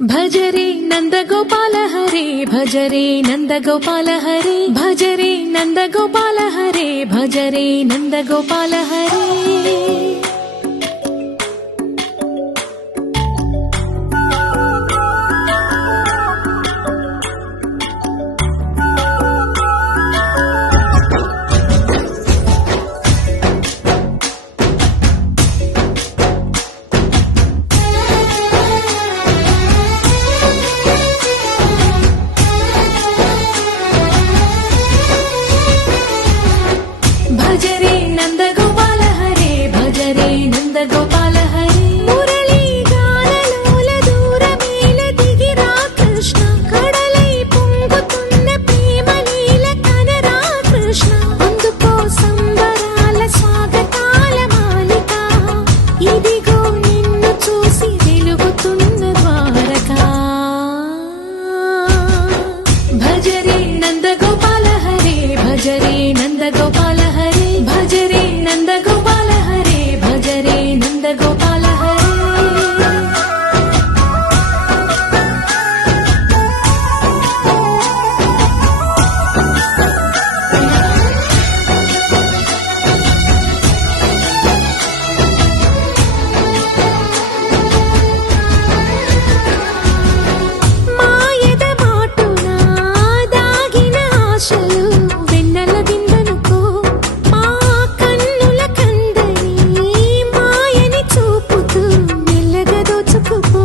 భజరే నందగోపాల హరే భజరే నందగోపాల హరే భజరే నందగోపాల హరే భజరే నందగోపాల హరే భజరే నందగోపాల హరే భజరే నందగోపాల హరే మురళీ గానలోల దూరమేల దిగిరా కృష్ణ కడలై పొంగుతున్న ప్రేమ లీల కనరా కృష్ణ అందుకో సంబరాల స్వాగతాల మాలిక ఇదిగో నిన్ను చూసి వెలుగుతున్న ద్వారకా భజరే నందగోపాల హరే భజరే నందగోపాల హరే భజరే నందగోపాల హరే భజరే నందగోపాల హరే మాయద మాటున దాగిన ఆశలు వెన్నెల దిందనుకో మా కన్నుల కందని మాయని చూపుతూ మెల్లగా దోచుకుపో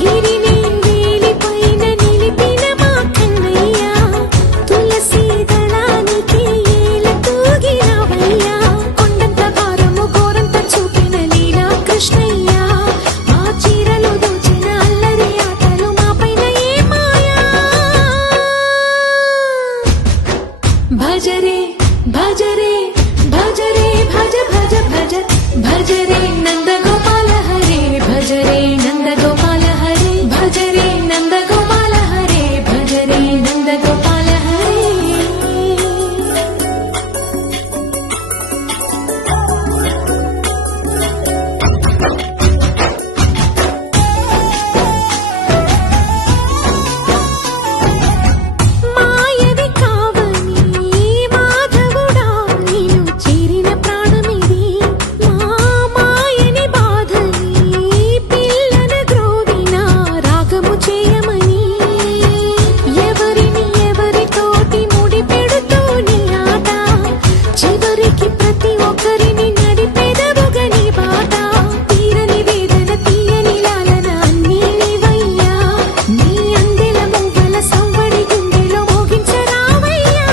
గిరిని వేలిపైన నిలిపిన మా కన్నయ్య తులసి దళానికి ఏల తూగినవయ్యా కొండంత భారము గోరంత చూపిన లీలా కృష్ణయ్య మా చీరలు దోచిన అల్లరి ఆటలు మాపైన ఏ మాయా భజరే భజరే భజరే భజ భజ భజ భజరే నందగోపాల హరే భజరే నందగోపాల హరే భజరే నందగోపాల హరే భజరే నందగోపాల హరే మాయవి కావని మాధవుడా నీను చేరిన ప్రాణమిది మా మాయని బాధని పిల్లన గ్రోవిన రాగము చేయమని ఎవరిని ఎవరితోటి ముడి పెడుతూ నీ ఆట చివరికి ప్రతి ఒక్కరిని నడిపెదవుగా నీ బాట తీరని వేదన తీయని లాలన అన్నీ నీవయ్యా నీ అందెల మువ్వల సవ్వడి గుండెలో మోగించరావయ్యా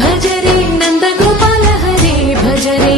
భజరే నందగోపాల హరే భజరే